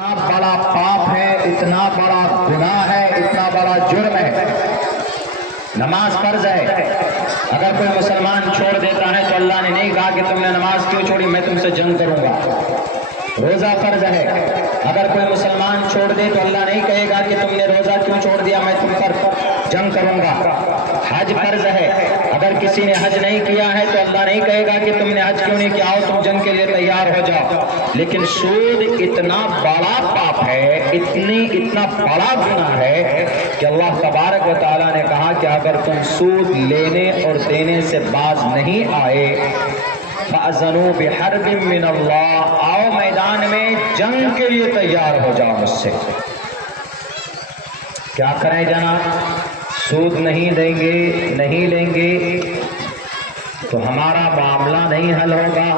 اتنا بڑا پاپ ہے، اتنا بڑا گناہ ہے، اتنا بڑا جرم ہے۔ نماز فرض ہے، اگر کوئی مسلمان چھوڑ دیتا ہے تو اللہ نے نہیں کہا کہ تم نے نماز کیوں چھوڑی، میں تم سے جنگ کروں گا۔ روزہ فرض ہے، اگر کوئی مسلمان چھوڑ دے تو اللہ نہیں کہے گا کہ تم نے روزہ کیوں چھوڑ دیا، میں تم پر جنگ کروں گا۔ حج فرض ہے، اگر کسی نے حج نہیں کیا ہے تو اللہ نہیں کہے گا کہ تم نے حج کیوں نہیں کیا، آؤ تم جنگ کے لیے تیار ہو جاؤ۔ لیکن سود اتنا بڑا پاپ ہے، اتنا بڑا گناہ ہے کہ اللہ تبارک و تعالیٰ نے کہا کہ اگر تم سود لینے اور دینے سے باز نہیں آئے فَأَذَنُوا بِحَرْبٍ مِّنَ اللَّهِ، آؤ میدان میں جنگ کے لیے تیار ہو جاؤ مجھ سے۔ کیا کریں جناب؟ سود نہیں دیں گے، نہیں لیں گے تو ہمارا معاملہ نہیں حل ہوگا۔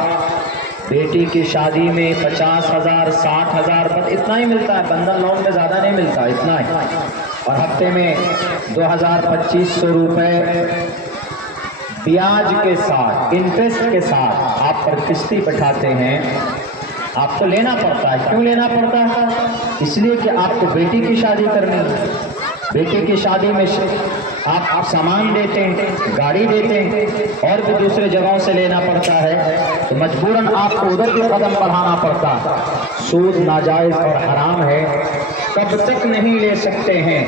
بیٹی کی شادی میں 50,000 60,000 بس اتنا ہی ملتا ہے، بندھن لون میں زیادہ نہیں ملتا، اتنا ہی، اور ہفتے میں 2,000-2,500 روپے بیاج کے ساتھ، انٹرسٹ کے ساتھ آپ پر قسطیں بٹھاتے ہیں۔ آپ کو لینا پڑتا ہے، کیوں لینا پڑتا ہے؟ اس لیے کہ آپ کو بیٹی کی شادی کرنی ہے۔ بیٹے کی شادی میں آپ سامان دیتے ہیں، گاڑی دیتے ہیں، اور بھی دوسرے جگہوں سے لینا پڑتا ہے، تو مجبوراً آپ کو ادھر بھی قدم بڑھانا پڑتا ہے۔ سود ناجائز اور حرام ہے، کب تک نہیں لے سکتے ہیں؟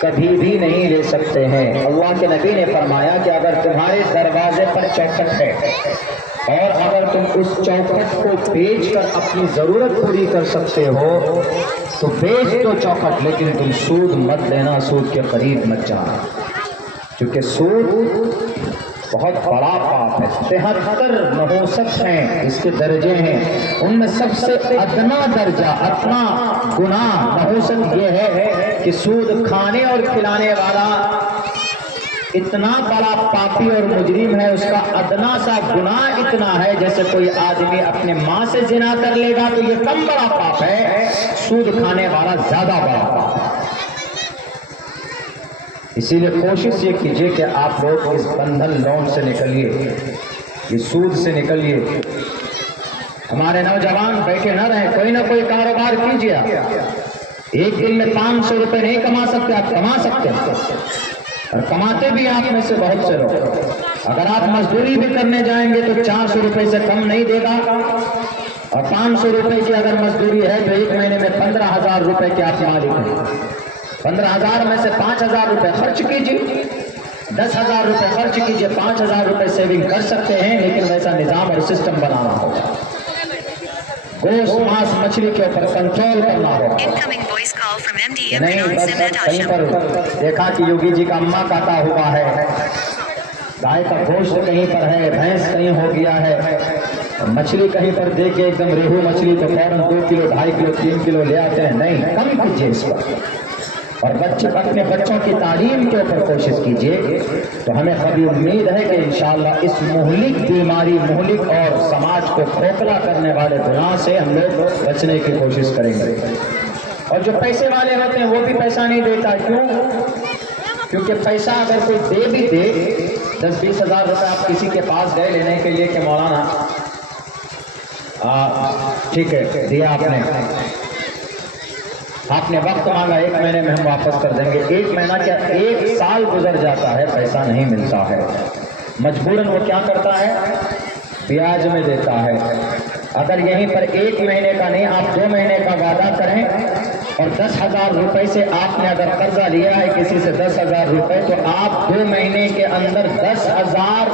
کبھی بھی نہیں لے سکتے ہیں۔ اللہ کے نبی نے فرمایا کہ اگر تمہارے دروازے پر چوکھٹ ہے اور اگر تم اس چوکھٹ کو بیچ کر اپنی ضرورت پوری کر سکتے ہو تو بیچ دو چوکھٹ، لیکن تم سود مت لینا، سود کے قریب مت جانا، کیونکہ سود بہت بڑا پاپ ہے۔ 73 نحوست ہیں، اس کے درجے ہیں، ان میں سب سے ادنا درجہ، ادنا گناہ نحوست یہ ہے کہ سود کھانے اور کھلانے والا اتنا بڑا پاپی اور مجرم ہے، اس کا ادنا سا گناہ اتنا ہے جیسے کوئی آدمی اپنے ماں سے زنا کر لے گا تو یہ کم بڑا پاپ ہے، سود کھانے والا زیادہ بڑا پاپ ہے۔ اسی لیے کوشش یہ کیجئے کہ آپ لوگ اس بندھن لون سے نکلیے، اس سود سے نکلیے۔ ہمارے نوجوان بیٹھے نہ رہیں، کوئی نہ کوئی کاروبار کیجئے۔ ایک دن میں 500 روپے نہیں کما سکتے، آپ کما سکتے ہیں، اور کماتے بھی آپ میں سے بہت سے لوگ۔ اگر آپ مزدوری بھی کرنے جائیں گے تو 400 روپے سے کم نہیں دے گا، اور 500 روپے کی اگر مزدوری ہے تو ایک مہینے میں 15,000 روپے کے آپ مالک ہیں۔ 15,000 میں سے 5,000 روپے خرچ کیجیے، 10,000 روپے خرچ کیجیے، 5,000 روپے سیونگ کر سکتے ہیں، لیکن ویسا نظام اور سسٹم بنانا ہوگا۔ گوشت ماس مچھلی کے اوپر کنٹرول کرنا ہوگا۔ نہیں بس کہیں پر دیکھا کہ یوگی جی کا اماں کاٹا ہوا ہے، گائے کا گوشت کہیں پر ہے، بھینس کہیں ہو گیا ہے، مچھلی کہیں پر دیکھے ایک دم ریہو مچھلی تو فوراً 2 کلو 2.5 کلو 3 کلو لے آتے ہیں۔ نہیں، کم کیجیے اس پر، اور اپنے بچوں کی تعلیم کے اوپر کوشش کیجیے، تو ہمیں کبھی امید ہے کہ انشاءاللہ اس مہلک بیماری، مہلک اور سماج کو کھوکھلا کرنے والے گناہ سے ہم لوگ بچنے کی کوشش کریں گے۔ اور جو پیسے والے ہوتے ہیں وہ بھی پیسہ نہیں دیتا، کیوں؟ کیونکہ پیسہ اگر کوئی دے بھی دے، 10-20 ہزار روپے آپ کسی کے پاس گئے لینے کے لیے کہ مولانا ٹھیک ہے دیا آپ نے وقت مانگا، 1 مہینے میں ہم واپس کر دیں گے۔ 1 مہینہ کیا 1 سال گزر جاتا ہے، پیسہ نہیں ملتا ہے، مجبوراً وہ کیا کرتا ہے؟ بیاج میں دیتا ہے۔ اگر یہیں پر 1 مہینے کا نہیں، آپ 2 مہینے کا وعدہ کریں، اور 10,000 روپے سے آپ نے اگر قرضہ لیا ہے کسی سے 10,000 روپے، تو آپ 2 مہینے کے اندر 10,000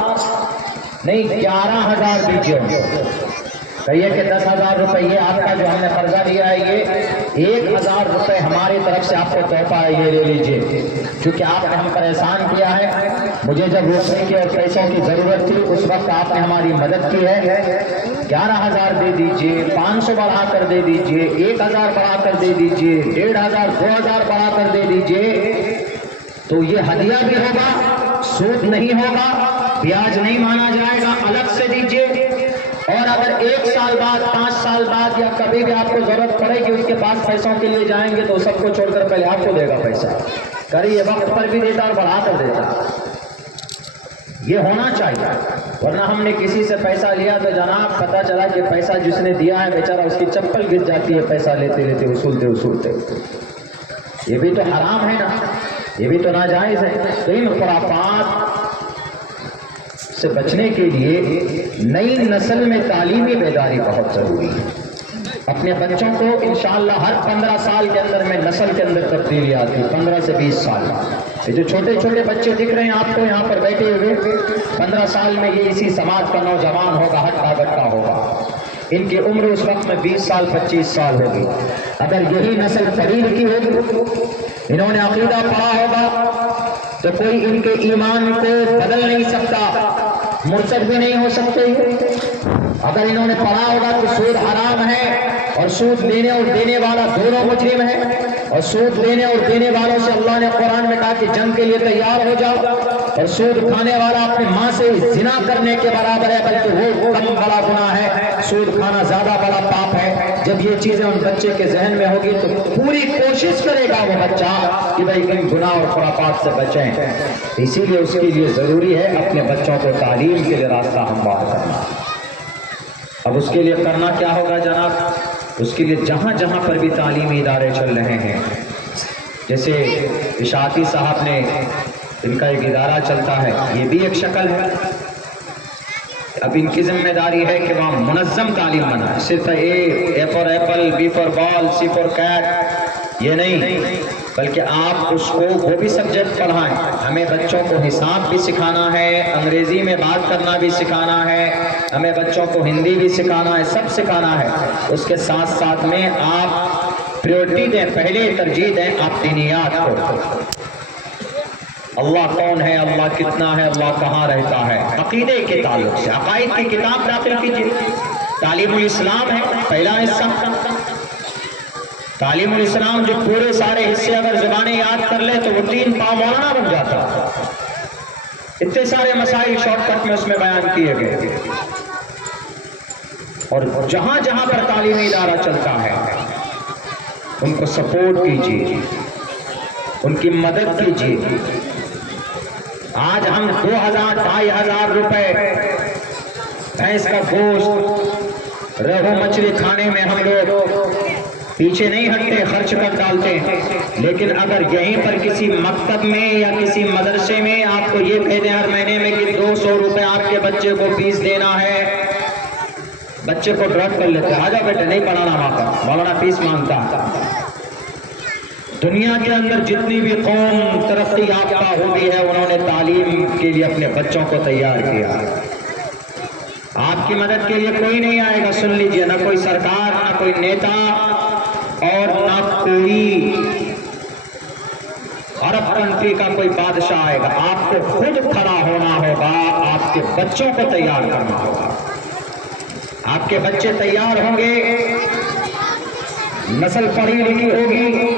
نہیں 11,000 دیجیے۔ کہیے کہ 10,000 روپے یہ آپ کا جو ہم نے قرضہ لیا ہے، یہ 1,000 روپے ہماری طرف سے آپ کو تحفہ ہے، یہ لے لیجئے، کیونکہ آپ نے ہم پر احسان کیا ہے۔ مجھے جب روپے کی اور پیسوں کی ضرورت تھی اس وقت آپ نے ہماری مدد کی ہے، 11,000 دے دیجئے، 500 بڑھا کر دے دیجئے، 1,000 بڑھا کر دے دیجئے، 1,500 2,000 بڑھا کر دے دیجئے، تو یہ ہدیہ بھی ہوگا، سود نہیں ہوگا، بیاج نہیں مانا جائے گا، الگ سے دیجئے۔ اور اگر 1 سال بعد 5 سال بعد یا کبھی بھی آپ کو ضرورت پڑے کہ اس کے پاس پیسوں کے لیے جائیں گے تو سب کو چھوڑ کر پہلے آپ کو دے گا پیسہ، کریے وقت پر بھی دیتا اور بڑھا کر دیتا، یہ ہونا چاہیے۔ ورنہ ہم نے کسی سے پیسہ لیا تو جناب پتہ چلا کہ پیسہ جس نے دیا ہے بیچارہ اس کی چپل گر جاتی ہے پیسہ لیتے لیتے وصولتے. یہ بھی تو حرام ہے نا، یہ بھی تو ناجائز ہے. تو ان خرافات سے بچنے کے لیے نئی نسل میں تعلیمی بیداری بہت ضروری ہے. اپنے بچوں کو انشاءاللہ ہر 15 سال کے اندر میں نسل کے اندر تبدیلی آتی ہے. 15 سے 20 سال یہ جو چھوٹے چھوٹے بچے دکھ رہے ہیں آپ کو یہاں پر بیٹھے ہوئے، 15 سال میں یہ اسی سماج کا نوجوان ہوگا، ہٹا گٹا ہوگا. ان کی عمر اس وقت میں 20 سال 25 سال ہوگی. اگر یہی نسل پڑھی لکھی ہوگی، انہوں نے عقیدہ پڑھا ہوگا، تو کوئی ان کے ایمان کو بدل نہیں سکتا، مرتد بھی نہیں ہو سکتے. اگر انہوں نے پڑھا ہوگا کہ سود حرام ہے اور سود لینے اور دینے والا دونوں مجرم ہے، اور سود لینے اور دینے والوں سے اللہ نے قرآن میں کہا کہ جنگ کے لیے تیار ہو جاؤ، اور سود کھانے والا اپنی ماں سے زنا کرنے کے برابر ہے، بلکہ وہ کم بڑا گناہ ہے، سود کھانا زیادہ بڑا پاپ ہے. جب یہ چیزیں ان بچے کے ذہن میں ہوگی تو پوری کوشش کرے گا وہ بچہ کہ بھائی ان گناہ اور خرافات سے بچیں. اسی لیے اس کے لیے ضروری ہے اپنے بچوں کو تعلیم کے لیے راستہ ہموار کرنا. اب اس کے لیے کرنا کیا ہوگا جناب؟ اس کے لیے جہاں جہاں پر بھی تعلیمی ادارے چل رہے ہیں، جیسے اشاعتی صاحب نے ان کا ایک ادارہ چلتا ہے، یہ بھی ایک شکل ہے. اب ان کی ذمہ داری ہے کہ وہاں منظم تعلیم بنائے، صرف A for apple, B for ball, C for cat یہ نہیں، بلکہ آپ اس کو وہ بھی سبجیکٹ پڑھائیں. ہمیں بچوں کو حساب بھی سکھانا ہے، انگریزی میں بات کرنا بھی سکھانا ہے، ہمیں بچوں کو ہندی بھی سکھانا ہے، سب سکھانا ہے. اس کے ساتھ ساتھ میں آپ پریورٹی دیں، پہلے ترجیح دیں آپ دینیات کو. اللہ کون ہے، اللہ کتنا ہے، اللہ کہاں رہتا ہے، عقیدے کے تعلق سے عقائد کی کتاب داخل کیجیے. تعلیم الاسلام ہے پہلا حصہ. تعلیم الاسلام جو پورے سارے حصے اگر زبانیں یاد کر لے تو وہ 3 پاؤں مولانا بن جاتا. اتنے سارے مسائل شارٹ کٹ میں اس میں بیان کیے گئے. اور جہاں جہاں پر تعلیمی ادارہ چلتا ہے ان کو سپورٹ کیجیے، ان کی مدد کیجیے. آج ہم 2000-2500 روپے بھینس کا گوشت، ریہو مچھلی کھانے میں ہم لوگ پیچھے نہیں ہٹتے، خرچ کر ڈالتے ہیں. لیکن اگر یہیں پر کسی مکتب میں یا کسی مدرسے میں آپ کو یہ کہہ دیں ہر مہینے میں کہ 200 روپے آپ کے بچے کو فیس دینا ہے، بچے کو ڈراپ کر لیتے ہیں، آجا بیٹے نہیں پڑھانا، مولانا فیس مانگتا. دنیا کے اندر جتنی بھی قوم ترقی یافتہ ہوئی ہے انہوں نے تعلیم کے لیے اپنے بچوں کو تیار کیا. آپ کی مدد کے لیے کوئی نہیں آئے گا، سن لیجئے، نہ کوئی سرکار، نہ کوئی نیتا، اور نہ کوئی عرب کنٹری کا کوئی بادشاہ آئے گا. آپ کو خود کھڑا ہونا ہوگا، آپ کے بچوں کو تیار کرنا ہوگا. آپ کے بچے تیار ہوں گے، نسل پڑھی لکھی ہوگی.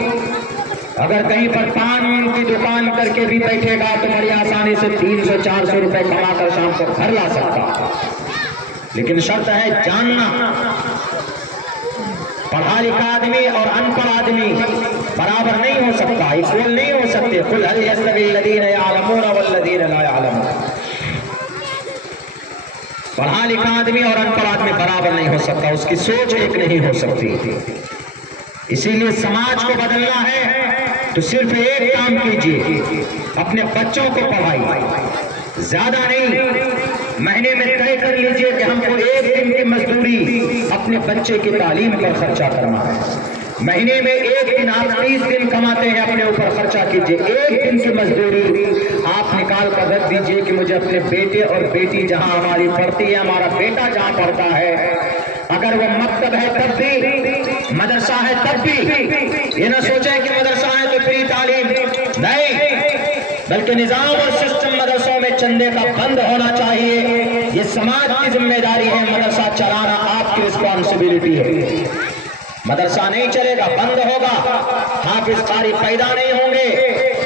اگر کہیں پر پان کی دکان کر کے بھی بیٹھے گا تو بڑی آسانی سے 300-400 روپے کما کر شام کو گھر لا سکتا. لیکن شرط ہے جاننا، پڑھا لکھا آدمی اور ان پڑھ آدمی برابر نہیں ہو سکتا، ایکول نہیں ہو سکتے. قل هل يستوي الذين يعلمون والذين لا يعلمون. پڑھا لکھا آدمی اور ان پڑھ آدمی برابر نہیں ہو سکتا، اس کی سوچ ایک نہیں ہو سکتی. اسی لیے سماج کو بدلنا ہے تو صرف ایک کام کیجیے، اپنے بچوں کو پڑھائیے. زیادہ نہیں، مہینے میں طے کر لیجئے کہ ہم کو 1 دن کی مزدوری اپنے بچے کی تعلیم پر خرچہ کرنا ہے. مہینے میں 1 دن، آپ 30 دن کماتے ہیں، اپنے اوپر خرچہ کیجئے. 1 دن کی مزدوری آپ نکال کر رکھ دیجئے کہ مجھے اپنے بیٹے اور بیٹی جہاں ہماری پڑھتی ہے، ہمارا بیٹا جہاں پڑھتا ہے، اگر وہ مکتب ہے تب بھی، مدرسہ ہے تب بھی، یہ نہ سوچیں کہ مدرسہ ہے تو فری تعلیم نہیں، بلکہ نظام اور سسٹم مدرسوں میں چندے کا بند ہونا چاہیے. یہ سماج کی ذمہ داری ہے، مدرسہ چلانا آپ کی رسپانسبلٹی ہے. مدرسہ نہیں چلے گا، بند ہوگا، حافظ قاری پیدا نہیں ہوں گے،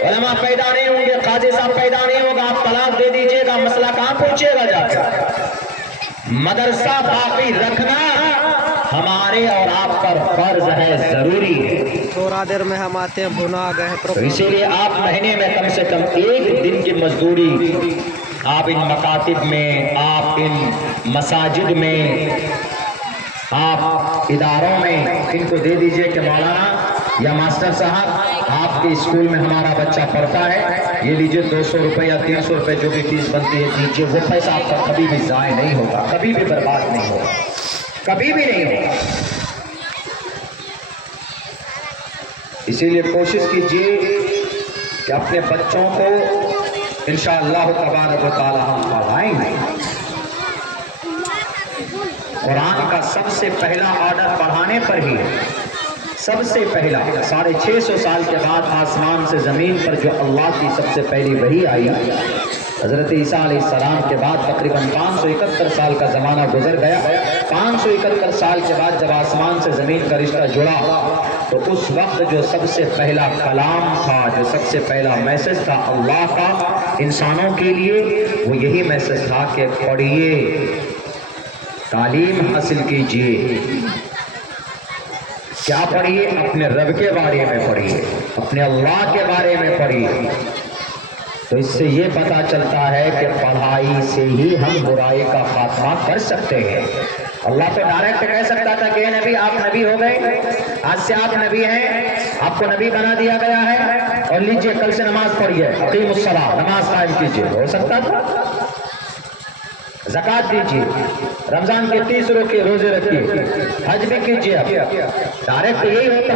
علماء پیدا نہیں ہوں گے، قاضی صاحب پیدا نہیں ہوگا. آپ طلاق دے دیجئے گا، مسئلہ کہاں پہنچے گا جا کر؟ مدرسہ باقی رکھنا ہمارے اور آپ پر فرض ہے، ضروری ہے. تھوڑا دیر میں ہم آتے ہیں، بھنا گئے ہیں. اسی لیے آپ مہینے میں کم سے کم 1 دن کی مزدوری آپ ان مکاتب میں، آپ ان مساجد میں، آپ اداروں میں ان کو دے دیجئے کہ مولانا یا ماسٹر صاحب آپ کے اسکول میں ہمارا بچہ پڑھتا ہے، یہ لیجئے 200 روپے یا 300 روپے جو بھی فیس بنتی ہے دیجئے، وہ پیسہ آپ کا کبھی بھی ضائع نہیں ہوگا، کبھی بھی برباد نہیں ہوگا، کبھی بھی نہیں ہوگا۔ اسی لیے کوشش کیجئے کہ اپنے بچوں کو انشاءاللہ تبارک و تعالی ہم پڑھائیں گے۔ قرآن کا سب سے پہلا آرڈر پڑھانے پر ہی ہے، سب سے پہلا 650 سال کے بعد آسمان سے زمین پر جو اللہ کی سب سے پہلی وحی آئی، حضرت عیسیٰ علیہ السلام کے بعد تقریباً 571 سال کا زمانہ گزر گیا۔ 571 سال کے بعد جب آسمان سے زمین کا رشتہ جڑا تو اس وقت جو سب سے پہلا کلام تھا، جو سب سے پہلا میسج تھا اللہ کا انسانوں کے لیے، وہ یہی میسج تھا کہ پڑھیے، تعلیم حاصل کیجئے۔ کیا پڑھیے؟ اپنے رب کے بارے میں پڑھیے، اپنے اللہ کے بارے میں پڑھیے۔ تو اس سے یہ پتا چلتا ہے کہ پڑھائی سے ہی ہم برائی کا خاتمہ کر سکتے ہیں۔ اللہ تو ڈائریکٹ کہہ سکتا تھا کہ اے نبی آپ نبی ہو گئے، آج سے آپ نبی ہیں، آپ کو نبی بنا دیا گیا ہے، اور لیجئے کل سے نماز پڑھیے، اقیم الصلاۃ، نماز قائم کیجئے، ہو سکتا تھا۔ زکوٰۃ دیجئے، رمضان کے 30 روزے رکھیے، حج بھی کیجئے۔ ڈائریکٹ یہی ہوتا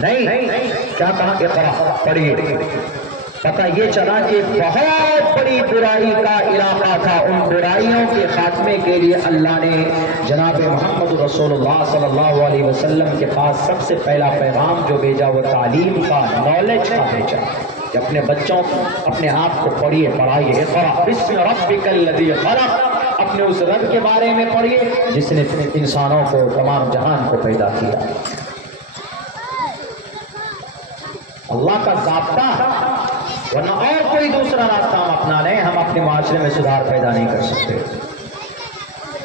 نہیں، کیا کہا؟ اقرا، پڑھیے۔ پتہ یہ چلا کہ بہت بڑی برائی کا علاقہ تھا، ان برائیوں کے خاتمے کے لیے اللہ نے جناب محمد رسول اللہ صلی اللہ علیہ وسلم کے پاس سب سے پہلا پیغام جو بھیجا وہ تعلیم کا، نالج کا بھیجا کہ اپنے بچوں کو، اپنے آپ کو پڑھیے، پڑھائیے۔ اقرأ بسم ربک الذی خلق، اپنے اس رب کے بارے میں پڑھیے جس نے انسانوں کو، تمام جہان کو پیدا کیا۔ اللہ کا ضابطہ، ورنہ اور کوئی دوسرا راستہ ہم اپنا لیں، ہم اپنے معاشرے میں سدھار پیدا نہیں کر سکتے۔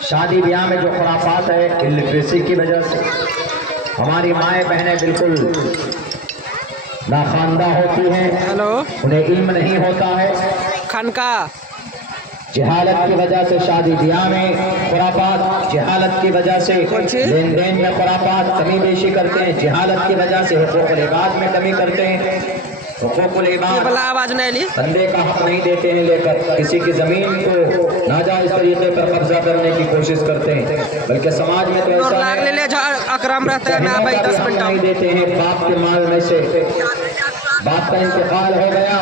شادی بیاہ میں جو خرافات ہے، الٹریسی کی وجہ سے ہماری مائیں بہنیں بالکل ناخواندہ ہوتی ہیں، انہیں علم نہیں ہوتا ہے۔ خانقاہ جہالت کی وجہ سے شادی بیاہ میں خرافات، جہالت کی وجہ سے لین دین میں خرافات، کمی بیشی کرتے ہیں، جہالت کی وجہ سے حقوق العباد میں کمی کرتے ہیں۔ حقوق العباد، بندے کا حق نہیں دیتے ہیں، لے کر کسی کی زمین کو ناجائز طریقے پر قبضہ کرنے کی کوشش کرتے ہیں، بلکہ سماج میں تو ایسا ہے نہیں دیتے ہیں۔ باپ کے مال میں سے باپ کا انتقال ہو گیا،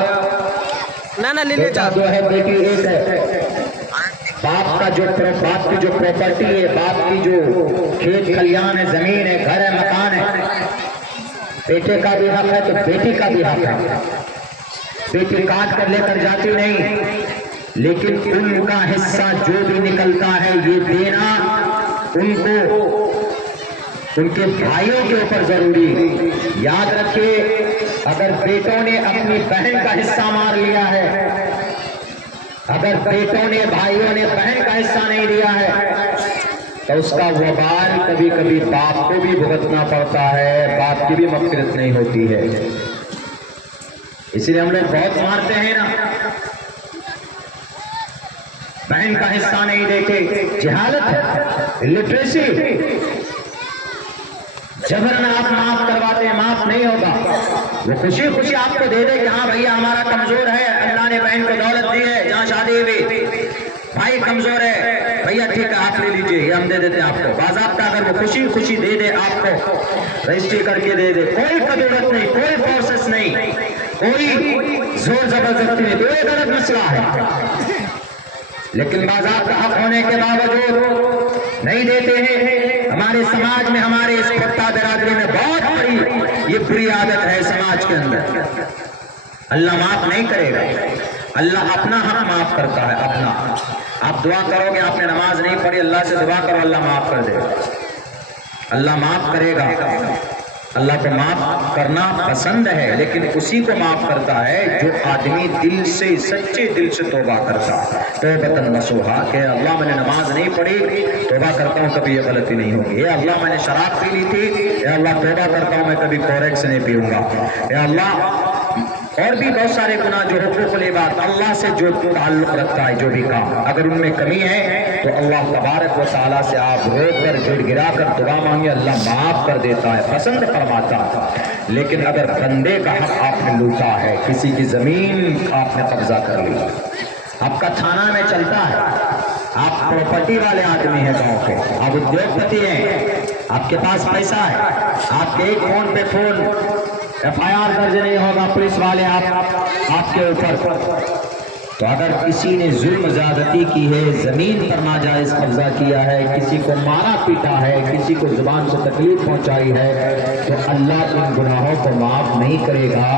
بیٹا جو ہے، بیٹی ایک ہے، باپ کی جو پراپرٹی ہے، باپ کی جو کھیت کھلیان ہے، زمین ہے، گھر ہے، مکان ہے، بیٹے کا بھی حق ہے تو بیٹی کا بھی حق ہے۔ بیٹی کاٹ کر لے کر جاتی نہیں، لیکن ان کا حصہ جو بھی نکلتا ہے یہ دینا ان کو، ان کے بھائیوں کے اوپر ضروری۔ یاد رکھیے، اگر بیٹوں نے اپنی بہن کا حصہ مار لیا ہے، اگر بیٹوں نے، بھائیوں نے بہن کا حصہ نہیں دیا ہے تو اس کا وبال کبھی کبھی باپ کو بھی بھگتنا پڑتا ہے، باپ کی بھی مغفرت نہیں ہوتی ہے۔ اس لیے ہم لوگ بہت مارتے ہیں نا، بہن کا حصہ نہیں دیتے، جہالت ہے، لٹریسی۔ جبرن آپ معاف کرواتے ہیں، معاف نہیں ہوگا۔ وہ خوشی خوشی آپ کو دے دے کہ ہاں بھیا ہمارا کمزور ہے، اللہ نے بہن کو دولت دی ہے، جہاں شادی ہوئی، بھائی کمزور ہے، بھیا ٹھیک ہے آپ لے لیجئے، یہ ہم دے دیتے ہیں آپ کو۔ باضابطہ اگر وہ خوشی خوشی دے دے آپ کو، رجسٹری کر کے دے دے، کوئی قدرت نہیں، کوئی پروسیس نہیں، کوئی زور زبردستی نہیں، تو یہ غلط مسئلہ ہے۔ لیکن باضابطہ حق ہونے کے باوجود نہیں دیتے ہیں۔ ہمارے سماج میں، ہمارے اس خطہ برادری میں بہت بڑی یہ بری عادت ہے سماج کے اندر۔ اللہ معاف نہیں کرے گا، اللہ اپنا حق معاف کرتا ہے، اپنا۔ آپ دعا کرو گے، آپ نے نماز نہیں پڑھی، اللہ سے دعا کرو، اللہ معاف کر دے گا، اللہ معاف کرے گا۔ اللہ کو معاف کرنا پسند ہے، لیکن اسی کو معاف کرتا ہے جو آدمی دل سے، سچے دل سے توبہ کرتا ہے۔ توبۃ نصوحا، کہ اللہ میں نے نماز نہیں پڑھی، توبہ کرتا ہوں کبھی یہ غلطی نہیں ہوگی۔ اے اللہ میں نے شراب پی لی تھی، اے اللہ توبہ کرتا ہوں میں کبھی کوریکس نہیں پیوں گا۔ اے اللہ اور بھی بہت سارے گناہ جو حقوق العباد اللہ سے جو تعلق رکھتا ہے، جو بھی کام اگر ان میں کمی ہے تو اللہ تبارک و تعالیٰ سے آپ رو کر گڑ گڑا کر دعا مانگے، اللہ معاف کر دیتا ہے، پسند فرماتا ہے۔ لیکن اگر بندے کا حق آپ نے لوٹا ہے، کسی کی زمین آپ نے قبضہ کر لی، آپ کا تھانہ میں چلتا ہے، آپ پراپرٹی والے آدمی ہیں گاؤں کے، آپ ادیوگ پتی ہیں، آپ کے پاس پیسہ ہے، آپ کے ایک فون پہ فون FIR درج نہیں ہوگا پولیس والے آپ کے اوپر، تو اگر کسی نے ظلم زیادتی کی ہے، زمین پر ناجائز قبضہ کیا ہے، کسی کو مارا پیٹا ہے، کسی کو زبان سے تکلیف پہنچائی ہے، تو اللہ ان گناہوں کو معاف نہیں کرے گا،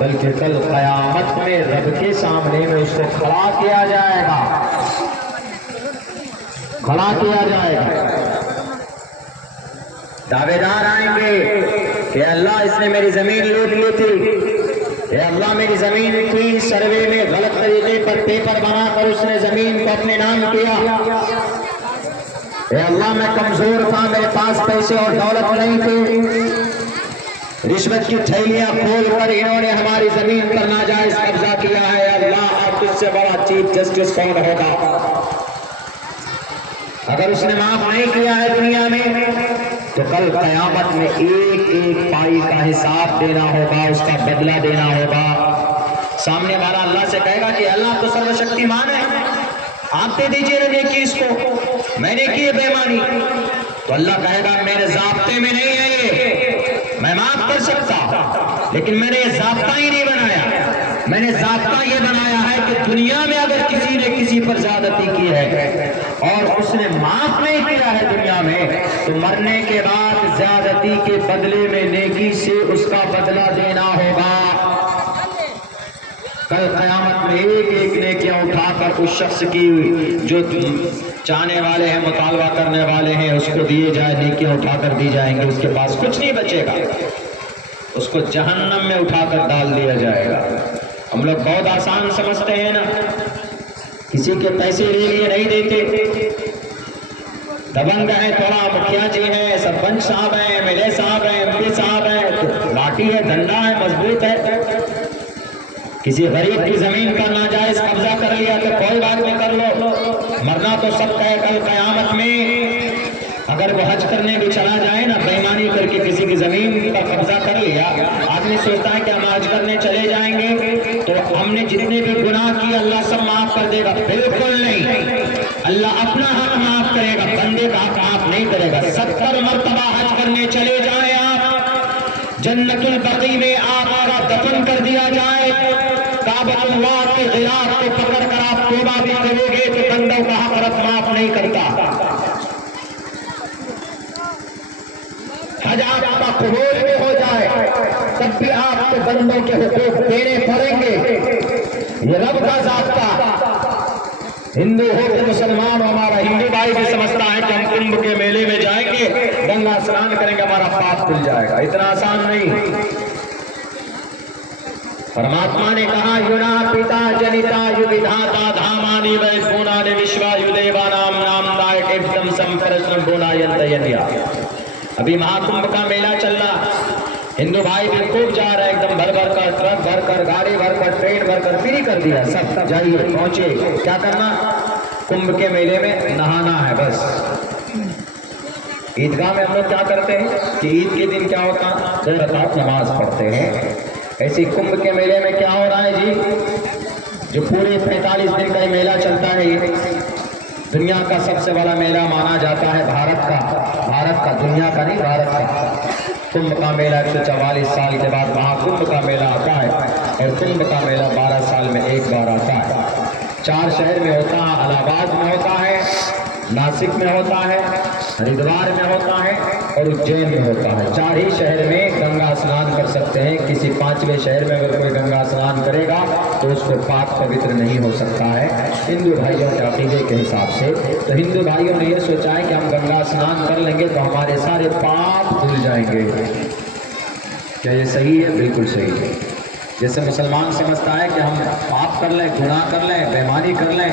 بلکہ کل قیامت میں رب کے سامنے میں اس کو کھڑا کیا جائے گا، کھڑا کیا جائے گا۔ دعوے دار آئیں گے کہ اللہ اس نے میری زمین لوٹ لی تھی، اے اللہ میری زمین کی سروے میں غلط طریقے پر پیپر بنا کر اس نے زمین کو اپنے نام کیا، اے اللہ میں کمزور تھا، میرے پاس پیسے اور دولت نہیں تھی، رشوت کی تھیلیاں کھول کر انہوں نے ہماری زمین پر ناجائز قبضہ کیا ہے، اللہ اب تجھ سے بڑا چیف جسٹس کون ہوگا؟ اگر اس نے معاف نہیں کیا ہے دنیا میں تو کل قیامت میں ایک ایک پائی کا حساب دینا ہوگا، اس کا بدلہ دینا ہوگا۔ سامنے والا اللہ سے کہے گا کہ اللہ تو سرو شکتیمان ہے، آپ دے دیجئے نا نیکی اس کو، میں نے کی ہے بے ایمانی، تو اللہ کہے گا میرے ضابطے میں نہیں ہے یہ، میں معاف کر سکتا لیکن میں نے یہ ضابطہ ہی نہیں بنایا، میں نے ضابطہ یہ بنایا ہے کہ دنیا میں اگر کسی نے کسی پر زیادتی کی ہے اور اس نے معاف نہیں کیا ہے دنیا میں، تو مرنے کے بعد زیادتی کے بدلے میں نیکی سے اس کا بدلہ دینا ہوگا۔ کل قیامت میں ایک ایک نیکیاں اٹھا کر اس شخص کی جو چاہنے والے ہیں، مطالبہ کرنے والے ہیں، اس کو دیے جائے، نیکیاں اٹھا کر دی جائیں گے، اس کے پاس کچھ نہیں بچے گا، اس کو جہنم میں اٹھا کر ڈال دیا جائے گا۔ ہم لوگ بہت آسان سمجھتے ہیں نا، کسی کے پیسے لے لیے نہیں دیتے، دبنگ ہیں، تھوڑا مکھیا جی ہیں، سرپنچ صاحب ہیں، MLA صاحب ہیں، MP صاحب ہیں، لاٹھی ہے، ڈنڈا ہے، مضبوط ہے، کسی غریب کی زمین کا ناجائز قبضہ کر لیا تو کوئی بات نہیں، کر لو، مرنا تو سب کا ہے، کل قیامت میں اگر وہ حج کرنے بھی چلا جائے نا، بے ایمانی کر کے کسی کی زمین کا قبضہ کر لیا، آدمی سوچتا ہے کہ ہم حج کرنے چلے جائیں گے تو ہم نے جتنے بھی گناہ کیے اللہ سب معاف کر دے گا، بالکل نہیں، اللہ اپنا حق معاف کرے گا، بندے کا حق معاف نہیں کرے گا۔ 70 مرتبہ حج کرنے چلے جائیں آپ، جنت البقیع میں آپ کا دفن کر دیا جائے، کعبۃ اللہ کے غلاف کو پکڑ کر آپ توبہ بھی کرو گے تو بندوں کا حق رب معاف نہیں کرتا۔ حج آپ کا قبول بھی ہو جائے تب بھی آپ کو بندوں کے حقوق دینے پڑیں گے، یہ رب کا ضابطہ۔ ہندو ہو کہ مسلمان ہو، ہمارا ہندو بھائی بھی سمجھتا ہے کہ ہم کمبھ کے میلے میں جائیں گے، گنگا اسنان کریں گے، ہمارا پاپ کھل جائے گا، اتنا آسان نہیں۔ پرماتما نے کہا یونا پتا جنتا یودھاتا دھامانی ویدھونانی وشوا یودیوانام نام دائٹ ایکدم سمپرشن بونا ینتینیا۔ ابھی مہاکمبھ کا میلہ چل رہا، ہندو بھائی بھی خوب جا رہے ہیں، ایک دم بھر بھر کر، ٹرک بھر کر، گاڑی بھر کر، ٹرین بھر کر، فری کر دیا، سب جائیے پہنچے، کیا کرنا؟ کمبھ کے میلے میں نہانا ہے بس۔ عیدگاہ میں ہم لوگ کیا کرتے ہیں کہ عید کے دن کیا ہوتا ہے، 2 رکعت نماز پڑھتے ہیں، ایسی کمبھ کے میلے میں کیا ہو رہا ہے جی، جو پورے 45 دن کا یہ میلہ چلتا ہے، یہ دنیا کا سب سے بڑا میلہ مانا جاتا ہے، بھارت کا، دنیا کا نہیں، بھارت کا۔ کمبھ کا میلہ 144 سال کے بعد وہاں کمبھ کا میلہ آتا ہے، اور کمبھ کا میلہ 12 سال میں ایک بار آتا ہے۔ 4 شہر میں ہوتا ہے، الہ آباد میں ہوتا ہے، ناسک میں ہوتا ہے، ہریدوار میں ہوتا ہے اور اجین میں ہوتا ہے۔ 4 ہی شہر میں گنگا اسنان کر سکتے ہیں، کسی 5ویں شہر میں اگر کوئی گنگا اسنان کرے گا تو اس کو پاک پوتر نہیں ہو سکتا ہے ہندو بھائیوں کے عقیدے کے حساب سے۔ تو ہندو بھائیوں نے یہ سوچا ہے کہ ہم گنگا اسنان کر لیں گے تو ہمارے سارے پاپ دھل جائیں گے۔ کیا یہ صحیح ہے؟ بالکل صحیح ہے۔ جیسے مسلمان سمجھتا ہے کہ ہم پاپ کر لیں، گناہ کر لیں، بے ایمانی کر لیں،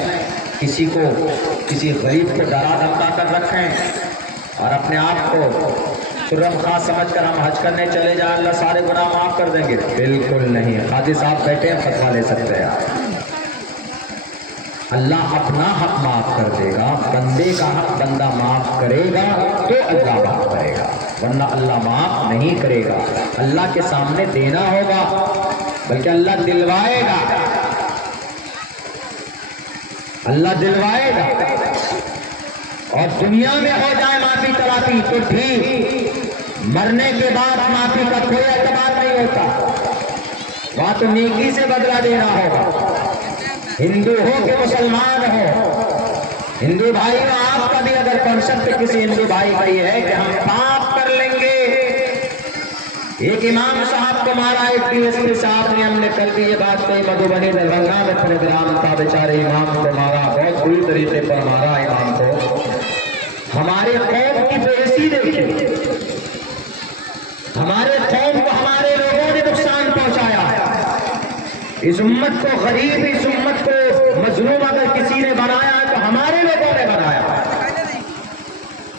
کسی غریب کو ڈرا دھمکا کر رکھیں اور اپنے آپ کو خرم خاص سمجھ کر ہم حج کرنے چلے جائیں اللہ سارے گناہ معاف کر دیں گے؟ بالکل نہیں. قاضی صاحب بیٹھے ہیں فتویٰ لے سکتے ہیں. اللہ اپنا حق معاف کر دے گا، بندے کا حق بندہ معاف کرے گا تو اللہ معاف کرے گا، ورنہ اللہ معاف نہیں کرے گا. اللہ کے سامنے دینا ہوگا، بلکہ اللہ دلوائے گا، اللہ دلوائے گا. اور دنیا میں ہو جائے معافی تلافی تو ٹھیک، مرنے کے بعد معافی کا کوئی اعتبار نہیں ہوتا، وہاں تو نیکی سے بدلہ دینا ہوگا. ہندو ہو کہ مسلمان ہو، ہندو بھائی آپ کا بھی اگر کنسپٹ کسی ہندو بھائی کا یہ ہے کہ ہم پاپ کر لیں گے. ایک امام صاحب کو مارا، ایک ڈی ایس پی صاحب نے، ہم نے کل بھی یہ بات کہی، مدھوبنی دربھنگا میں پروگرام تھا، بیچارے امام کو مارا، بہت بری طریقے پر مارا امام کو. ہمارے قوم کی بےعزتی دیکھیے، ہمارے قوم کو ہمارے لوگوں نے نقصان پہنچایا. اس امت کو غریب، اس امت کو مظلوم اگر کسی نے بنایا ہے تو ہمارے لوگوں نے بنایا.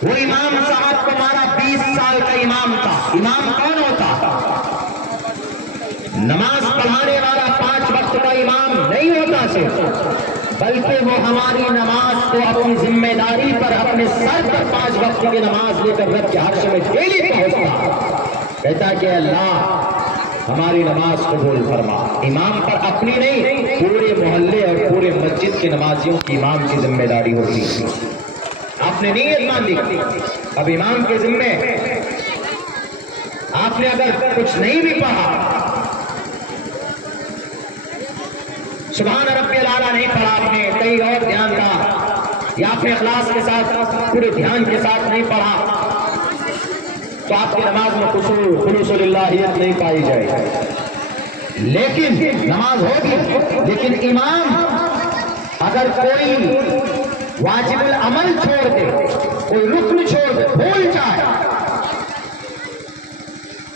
وہ امام صاحب کو مارا، 20 سال کا امام تھا. امام کون ہوتا؟ نماز پڑھانے والا 5 وقت کا امام نہیں ہوتا صرف، بلکہ وہ ہماری نماز کو اپنی ذمہ داری پر اپنے سر پر 5 وقت کی نماز لے کر رب کے عرش میں ڈیلی پہنچتا، کہتا کہ اللہ ہماری نماز قبول فرما. امام پر اپنی نہیں، پورے محلے اور پورے مسجد کے نمازیوں کی امام کی ذمہ داری ہوتی تھی. آپ نے نیت باندھی، اب امام کے ذمے. آپ نے اگر کچھ نہیں بھی پڑھا، سبحان ربی الاعلیٰ نہیں پڑھا، آپ نے کئی اور دھیان تھا، یا آپ نے اخلاص کے ساتھ پورے دھیان کے ساتھ نہیں پڑھا، تو آپ کی نماز میں خلوص للہیت نہیں پائی جائے گی. لیکن نماز ہوگی، لیکن امام اگر کوئی واجب العمل چھوڑ دے، کوئی رکن چھوڑ دے، بھول جائے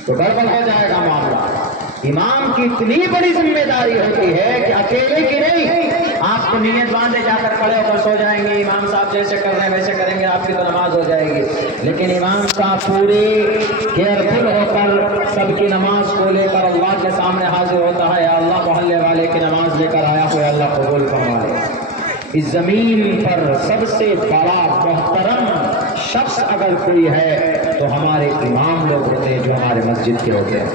تو گڑبڑ ہو جائے گا معاملہ. امام کی اتنی بڑی ذمہ داری ہوتی ہے کہ اکیلے کی نہیں، آپ کو نیت باندھے جا کر کھڑے ہو کر سو جائیں گے، امام صاحب جیسے کر رہے ہیں ویسے کریں گے، آپ کی تو نماز ہو جائے گی. لیکن امام صاحب پورے کیئرفل ہو کر سب کی نماز کو لے کر اللہ کے سامنے حاضر ہوتا ہے، یا اللہ محلے والے کی نماز لے کر آیا ہو، اللہ قبول فرما لے. اس زمین پر سب سے بڑا محترم شخص اگر کوئی ہے تو ہمارے امام لوگ ہوتے ہیں، جو ہمارے مسجد کے ہوتے ہیں.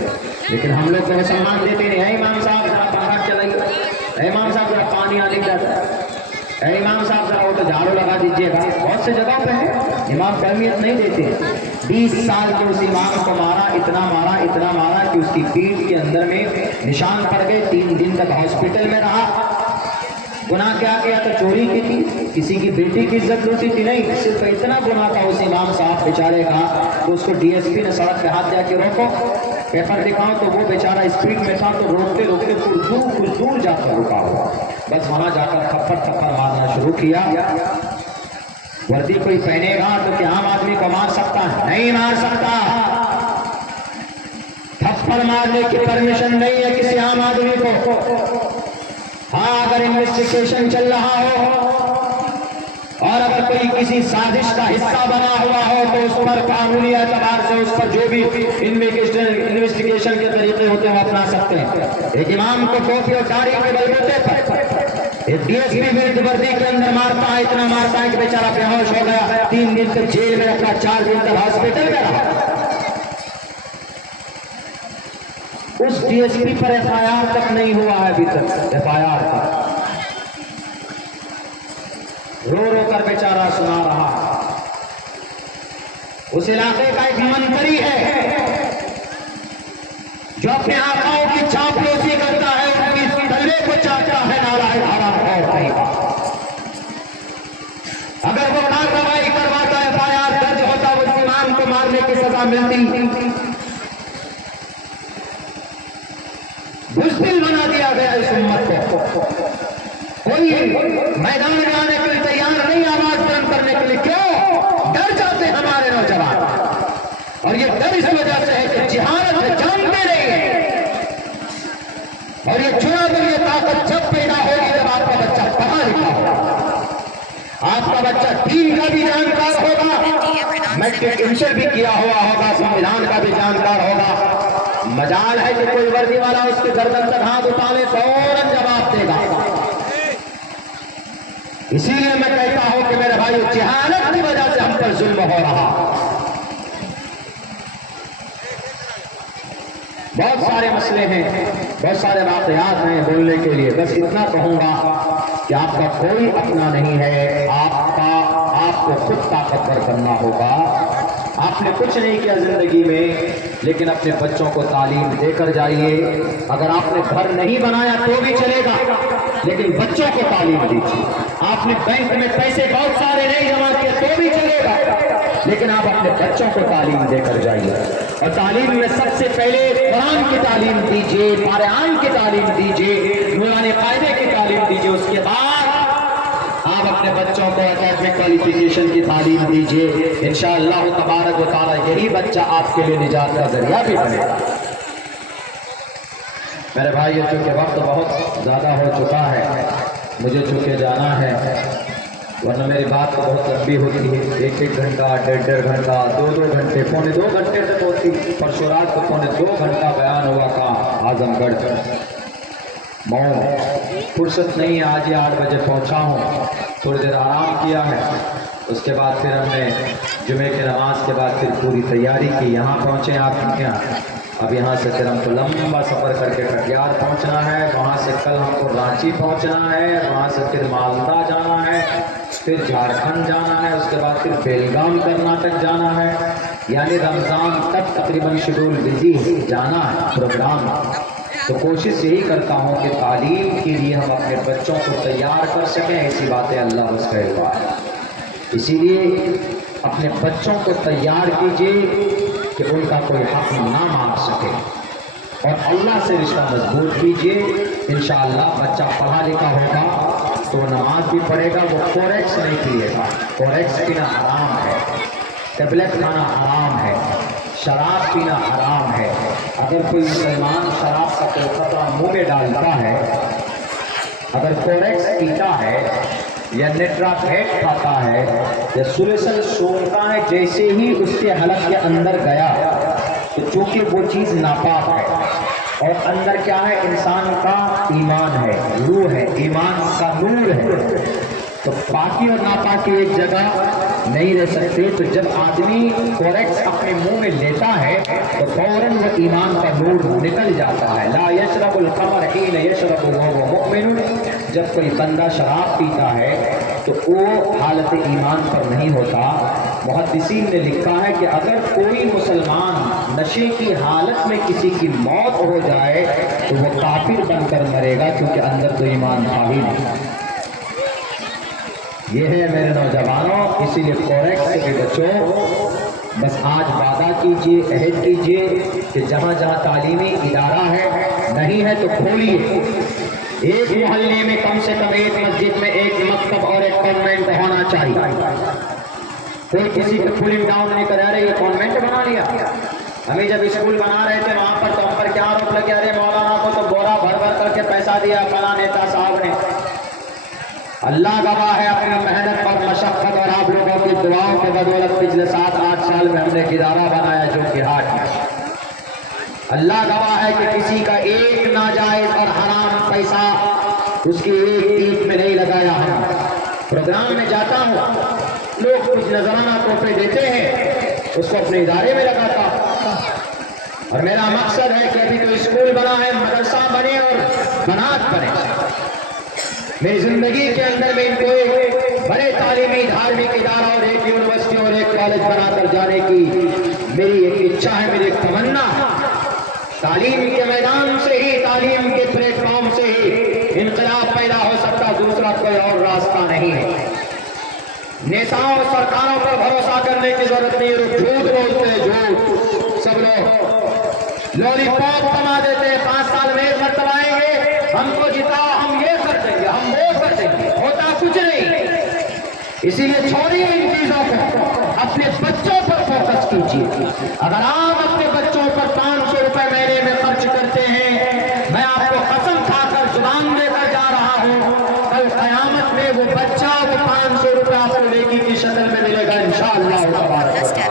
لیکن ہم لوگ کو سامان دیتے نہیں. اے امام صاحب ذرا باہر چلائیے، اے امام صاحب ذرا پانی آ لے جاتا ہے، اے امام صاحب ذرا وہ تو جھاڑو لگا دیجیے گا. بہت سے جگہوں پہ ہے امام اہمیت نہیں دیتے. 20 سال کے اس امام کو مارا، اتنا مارا اتنا مارا کہ اس کی پیٹھ کے اندر میں نشان پڑ گئے. 3 دن تک ہاسپٹل میں رہا. گناہ کیا کیا تو چوری کی تھی، کسی کی بیٹی کی عزت لوٹی تھی نہیں، صرف اتنا گناہ تھا اس امام صاحب بیچارے کا تو اس کو ڈی ایس پی نے سڑک پہ ہاتھ جا کے روکو، پیپر دکھاؤ، تو وہ بیچارہ اسپیڈ میں تھا تو روکتے روکتے کچھ دور جا کر رکا ہوا. بس وہاں جا کر تھپڑ مارنا شروع کیا. وردی کوئی پہنے گا تو کیا عام آدمی کو مار سکتا ہے؟ نہیں مار سکتا. تھپڑ مارنے کی پرمیشن نہیں ہے کسی عام آدمی کو. ہاں اگر انویسٹیگیشن چل رہا ہو اور اگر کوئی کسی سازش کا حصہ بنا ہوا ہو تو اس پر قانونی اعتبار سے اس پر جو بھی انویسٹیگیشن کے طریقے ہوتے ہیں وہ اپنا سکتے ہیں. ایک امام کو ٹوپی اور داڑھی کے بلبوتے پر ایک ڈی ایس پی ورد وردی کے اندر مارتا ہے، اتنا مارتا ہے کہ بیچارہ بے ہوش ہو گیا. 3 دن تک جیل میں رکھا، 4 دن تک ہاسپٹل میں رہا. اس ڈی ایس پی پر ایف آئی آر تک نہیں ہوا ہے ابھی تک. ایف آئی آر تک رو رو کر بیچارہ سنا رہا. اس علاقے کا ایک منتری ہے جو اپنے آقاؤں کی چاپلوسی کرتا ہے، ان کی تلوے کو چاٹتا ہے. نالائق حرام اور کہیں اگر وہ کارروائی کرواتا، ایف آئی آر درج ہوتا، وہ امام کو مارنے کی سزا ملتی. بزدل بنا دیا گیا اس امت کو. کوئی میدان میں آنے کے لیے تیار نہیں آواز بلند کرنے کے لیے. کیوں ڈر جاتے ہمارے نوجوان؟ اور یہ ڈر اس وجہ سے ہے کہ جہالت جانتے نہیں ہیں. اور یہ چناب اور یہ طاقت جب پیدا ہوگی جب آپ کا بچہ پڑھا لکھا ہوگا، آپ کا بچہ دین کا بھی جانکار ہوگا میٹرک انٹر بھی کیا ہوا ہوگا, سنویدھان کا بھی جانکار ہوگا. مجال ہے کہ کوئی وردی والا اس کے گردن تک ہاتھ اٹھا لے, فوراً جواب دے گا. اسی لیے میں کہتا ہوں کہ میرے بھائی, جہالت کی وجہ سے ہم پر ظلم ہو رہا. بہت سارے مسئلے ہیں, بہت سارے واقعات ہیں بولنے کے لیے. بس اتنا کہوں گا کہ آپ کا کوئی اپنا نہیں ہے, آپ کو خود طاقتور کرنا ہوگا. آپ نے کچھ نہیں کیا زندگی میں, لیکن اپنے بچوں کو تعلیم دے کر جائیے. اگر آپ نے گھر نہیں بنایا تو بھی چلے گا, لیکن بچوں کو تعلیم دیجیے. آپ نے بینک میں پیسے بہت سارے نہیں جمع کیے تو بھی چلے گا, لیکن آپ اپنے بچوں کو تعلیم دے کر جائیے. اور تعلیم میں سب سے پہلے قرآن کی تعلیم دیجیے, قرآن کی تعلیم دیجیے, نورانی قاعدے کی تعلیم دیجیے. اس کے بعد آپ اپنے بچوں کو اکیڈمک کوالیفیکیشن کی تعلیم دیجیے. انشاءاللہ تبارک و تعالی یہی بچہ آپ کے لیے نجات کا ذریعہ بھی بنے گا. میرے بھائی, چونکہ وقت بہت زیادہ ہو چکا ہے, مجھے چونکہ جانا ہے, ورنہ میری بات تو بہت لمبی ہوتی ہے. 1-1 گھنٹہ, 1.5 گھنٹہ, 2-2 گھنٹے, 2.25 گھنٹے تک ہوتی. پرسوں رات کو 2.25 گھنٹہ بیان ہوا تھا اعظم گڑھ. فرصت نہیں ہے, آج ہی 8 بجے پہنچا ہوں, تھوڑی دیر آرام کیا ہے. اس کے بعد پھر ہم نے جمعے کی نماز کے بعد پھر پوری تیاری کی. یہاں پہنچے آپ کے یہاں. اب یہاں سے پھر ہم کو لمبا سفر کر کے کٹیہار پہنچنا ہے, وہاں سے کل ہم کو رانچی پہنچنا ہے, وہاں سے پھر مالدہ جانا ہے, پھر جھارکھنڈ جانا ہے, اس کے بعد پھر بیلگام کرناٹک جانا ہے. یعنی رمضان تک تقریباً شیڈول بزی ہے, جانا ہے پروگرام. تو کوشش یہی کرتا ہوں کہ تعلیم کے لیے ہم اپنے بچوں کو تیار کر سکیں. ایسی باتیں اللہ بس کہے گا. اسی لیے اپنے بچوں کو تیار کیجیے کہ ان کا کوئی حق نہ مار سکے, اور اللہ سے رشتہ مضبوط کیجیے. انشاءاللہ بچہ پڑھا لکھا ہوگا تو وہ نماز بھی پڑھے گا. وہ کورکس نہیں پیے گا. کورکس پینا حرام ہے, ٹیبلٹ کھانا حرام ہے, شراب پینا حرام ہے. اگر کوئی مسلمان شراب کا کوئی قطرہ منہ میں ڈالتا ہے, اگر کورکس پیتا ہے یا نیٹراپیٹ کھاتا ہے یا سولیسن سونگتا ہے, جیسے ہی اس کے حلق کے اندر گیا تو چونکہ وہ چیز ناپاک ہے, اور اندر کیا ہے, انسان کا ایمان ہے, روح ہے, ایمان کا نور ہے, تو پاکی اور ناپاکی ایک جگہ نہیں رہ سکتے. تو جب آدمی کورکس اپنے منہ میں لیتا ہے تو فوراً وہ ایمان کا نور نکل جاتا ہے. لا یشرب الخمر حین یشرب وهو مؤمن. جب کوئی بندہ شراب پیتا ہے تو وہ حالت ایمان پر نہیں ہوتا. محدثین نے لکھا ہے کہ اگر کوئی مسلمان نشے کی حالت میں کسی کی موت ہو جائے تو وہ کافر بن کر مرے گا, کیونکہ اندر تو ایمان تھا ہی نہیں. یہ ہے میرے نوجوانوں, اسی لیے کورکس سے بھی بچو. بس آج وعدہ کیجیے, عہد کیجیے کہ جہاں جہاں تعلیمی ادارہ ہے, نہیں ہے تو کھولیے. ایک محلے میں کم سے کم ایک مسجد میں ایک مکتب اور ایک کانوینٹ ہونا چاہیے. کوئی کسی کو پولنگ ڈاؤن نہیں کرا رہے, یہ کانوینٹ بنا لیا. ہمیں جب اسکول بنا رہے تھے وہاں پر تو ہم پر کیا آروپ لگے, ارے مولانا کو تو بورا بھر بھر کر کے پیسہ دیا فلاں نیتا صاحب نے. اللہ گواہ ہے اپنی محنت اور مشقت اور آپ لوگوں کی دعاؤں کے بدولت پچھلے 7-8 سال میں ہم نے ادارہ بنایا جو کہ ہاتھ میں. اللہ گواہ ہے کہ کسی کا ایک ناجائز اور حرام پیسہ اس کی ایک اینٹ میں نہیں لگایا. ہم پروگرام میں جاتا ہوں, لوگ کچھ نذرانہ تحفے دیتے ہیں, اس کو اپنے ادارے میں لگاتا ہوں. اور میرا مقصد ہے کہ ابھی تو اسکول بنا ہے, مدرسہ بنے اور بنات بنے. میری زندگی کے اندر میں ان کو ایک بڑے تعلیمی دھارمک ادارہ اور ایک یونیورسٹی اور ایک کالج بنا کر جانے کی میری ایک اچھا ہے, میری ایک تمنا. تعلیم کے میدان سے ہی, تعلیم کے پلیٹ فارم سے ہی انقلاب پیدا ہو سکتا, دوسرا کوئی اور راستہ نہیں ہے. نیتاؤں اور سرکاروں پر بھروسہ کرنے کی ضرورت نہیں ہے. جھوٹ بولتے ہیں, جھوٹ. سب لوگ لولی پاپ کما دیتے ہیں, 5 سال میں ایک مرتبہ آئیں گے, ہم کو جتا, ہم یہ کر دیں گے, ہم وہ کر دیں گے, ہوتا کچھ نہیں. اسی لیے چھوڑیے ان چیزوں کو, اپنے بچوں پر فوکس کیجیے. اگر آپ اپنے بچوں پر 500 روپے مہینے میں خرچ کرتے ہیں, میں آپ کو قسم کھا کر زبان دے کر جا رہا ہوں, کل قیامت میں وہ بچہ وہ 500 روپے آپ کو نیکی کی شکل میں ملے گا انشاءاللہ.